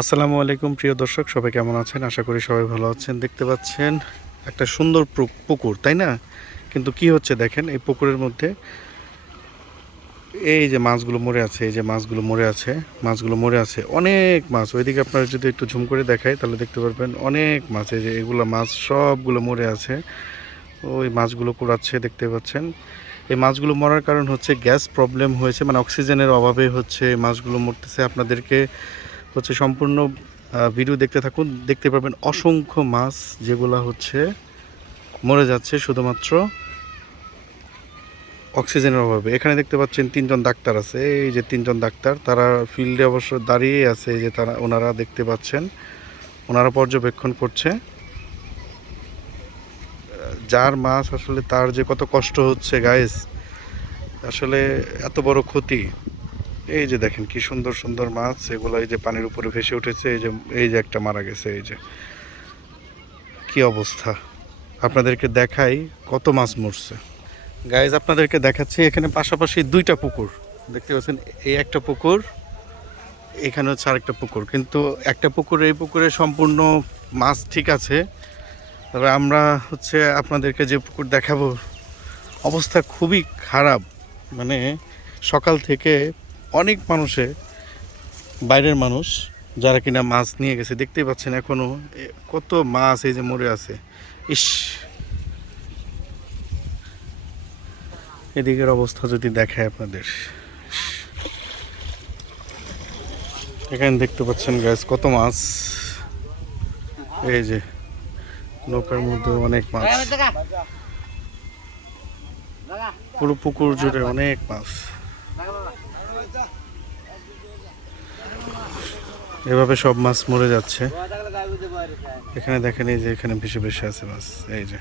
আসসালামু আলাইকুম প্রিয় দর্শক, সবাই কেমন আছেন? আশা করি সবাই ভালো আছেন। দেখতে পাচ্ছেন একটা সুন্দর পুকুর, তাই না? কিন্তু কি হচ্ছে দেখেন, এই পুকুরের মধ্যে এই যে মাছগুলো মরে আছে, এই যে মাছগুলো মরে আছে, মাছগুলো মরে আছে, অনেক মাছ। ওইদিকে আপনারা যদি একটু ঝুম করে দেখাই তাহলে দেখতে পারবেন অনেক মাছ। এই যে এগুলো মাছ সবগুলো মরে আছে, ওই মাছগুলো কুড়াচ্ছে, দেখতে পাচ্ছেন। এই মাছগুলো মরার কারণ হচ্ছে গ্যাস প্রবলেম হয়েছে, মানে অক্সিজেনের অভাবে হচ্ছে এই মাছগুলো মরতেছে। আপনাদেরকে হচ্ছে সম্পূর্ণ ভিডিও দেখতে থাকুন, দেখতে পাবেন অসংখ্য মাছ যেগুলো হচ্ছে মরে যাচ্ছে শুধুমাত্র অক্সিজেনের অভাবে। এখানে দেখতে পাচ্ছেন তিনজন ডাক্তার আছে, এই যে তিনজন ডাক্তার, তারা ফিল্ডে অবশ্য দাঁড়িয়ে আছে। এই যে ওনারা দেখতে পাচ্ছেন, ওনারা পর্যবেক্ষণ করছে। যার মাছ আসলে তার যে কত কষ্ট হচ্ছে গাইস, আসলে এত বড় ক্ষতি। এই যে দেখেন কি সুন্দর সুন্দর মাছ, এগুলো এই যে পানির উপরে ভেসে উঠেছে। এই যে একটা মারা গেছে। এই যে কি অবস্থা, আপনাদেরকে দেখাই কত মাছ মরছে। গাইজ আপনাদেরকে দেখাচ্ছি, এখানে পাশাপাশি দুইটা পুকুর দেখতে পাচ্ছেন। এই একটা পুকুর, এখানে হচ্ছে আরেকটা পুকুর। কিন্তু একটা পুকুরে, এই পুকুরে সম্পূর্ণ মাছ ঠিক আছে, তবে আমরা হচ্ছে আপনাদেরকে যে পুকুর দেখাবো অবস্থা খুবই খারাপ। মানে সকাল থেকে অনেক মানুষে, বাইরের মানুষ যারা কিনা মাছ নিয়ে গেছে, দেখতেই পাচ্ছেন এখনো কত মাছ এই যে মরে আছে। ইস, এদিকের অবস্থা যদি দেখায় আপনাদের, এখানে দেখতে পাচ্ছেন গ্যাস কত মাছ। এই যে নৌকার মধ্যে অনেক মাছ, পুরো পুকুর জুড়ে অনেক মাছ। এভাবে সব মাছ মরে যাচ্ছে। এখানে দেখেন, এই যে এখানে ভেসে ভেসে আছে মাছ। এই যে